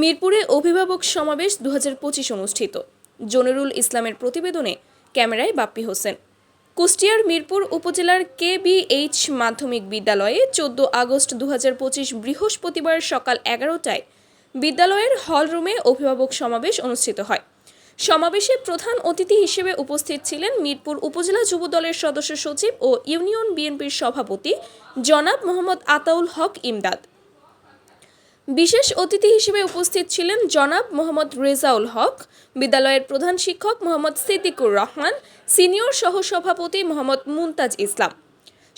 মিরপুরে অভিভাবক সমাবেশ দু হাজার পঁচিশ অনুষ্ঠিত। জনিরুল ইসলামের প্রতিবেদনে ক্যামেরায় বাপ্পি হোসেন। কুষ্টিয়ার মিরপুর উপজেলার কে কেবিএইচ মাধ্যমিক বিদ্যালয়ে চোদ্দ আগস্ট দু হাজার পঁচিশ বৃহস্পতিবার সকাল এগারোটায় বিদ্যালয়ের হলরুমে অভিভাবক সমাবেশ অনুষ্ঠিত হয়। সমাবেশে প্রধান অতিথি হিসেবে উপস্থিত ছিলেন মিরপুর উপজেলা যুবদলের সদস্য সচিব ও ইউনিয়ন বিএনপির সভাপতি জনাব মোহাম্মদ আতাউল হক ইমদাদ। বিশেষ অতিথি হিসেবে উপস্থিত ছিলেন জনাব মোহাম্মদ রেজাউল হক, বিদ্যালয়ের প্রধান শিক্ষক মোহাম্মদ সিদ্দিকুর রহমান, সিনিয়র সহসভাপতি মোহাম্মদ মুমতাজ ইসলাম।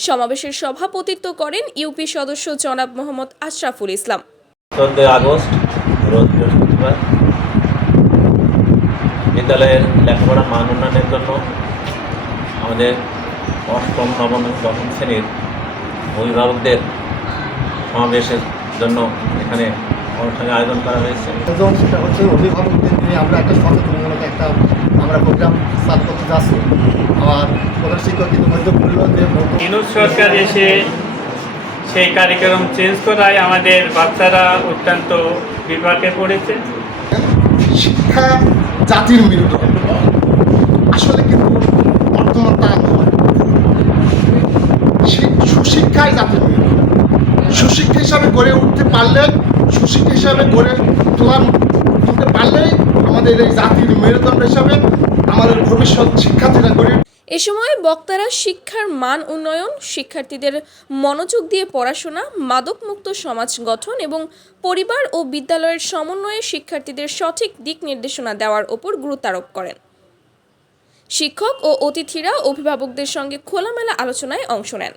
সমাবেশের সভাপতিত্ব করেন ইউপি সদস্য জনাব মোহাম্মদ আশরাফুল ইসলাম। চোদ্দোই আগস্ট বৃহস্পতিবার, বিদ্যালয়ের লেখাপড়া মান উন্নয়নের জন্য আমাদের অষ্টম, নবম দশম শ্রেণির অভিভাবকদের সমাবেশের জন্য এখানে অনুষ্ঠানের আয়োজন করা হয়েছে। প্রথম সেটা হচ্ছে অভিভাবকদের নিয়ে আমরা একটা সচেতনমূলক একটা আমরা প্রোগ্রাম চালু করতে যাচ্ছি। আর প্রধান শিক্ষক ইতিমধ্যে বলল যে সরকার এসে সেই কারিক্রম চেঞ্জ করায় আমাদের বাচ্চারা অত্যন্ত বিপাকে পড়েছে। শিক্ষা জাতির মেরুদণ্ড আসলে কিন্তু হিসাবে গড়ে উঠতে পারলে সুশিক্ষা হিসাবে গড়ে তোলার তুলতে পারলেই আমাদের এই জাতির মেরুদণ্ড হিসাবে আমাদের ভবিষ্যৎ শিক্ষার্থীরা গড়ে এ সময় বক্তারা শিক্ষার মান উন্নয়ন, শিক্ষার্থীদের মনোযোগ দিয়ে পড়াশোনা, মাদকমুক্ত সমাজ গঠন এবং পরিবার ও বিদ্যালয়ের সমন্বয়ে শিক্ষার্থীদের সঠিক দিক নির্দেশনা দেওয়ার ওপর গুরুত্ব আরোপ করেন। শিক্ষক ও অতিথিরা অভিভাবকদের সঙ্গে খোলামেলা আলোচনায় অংশ নেন।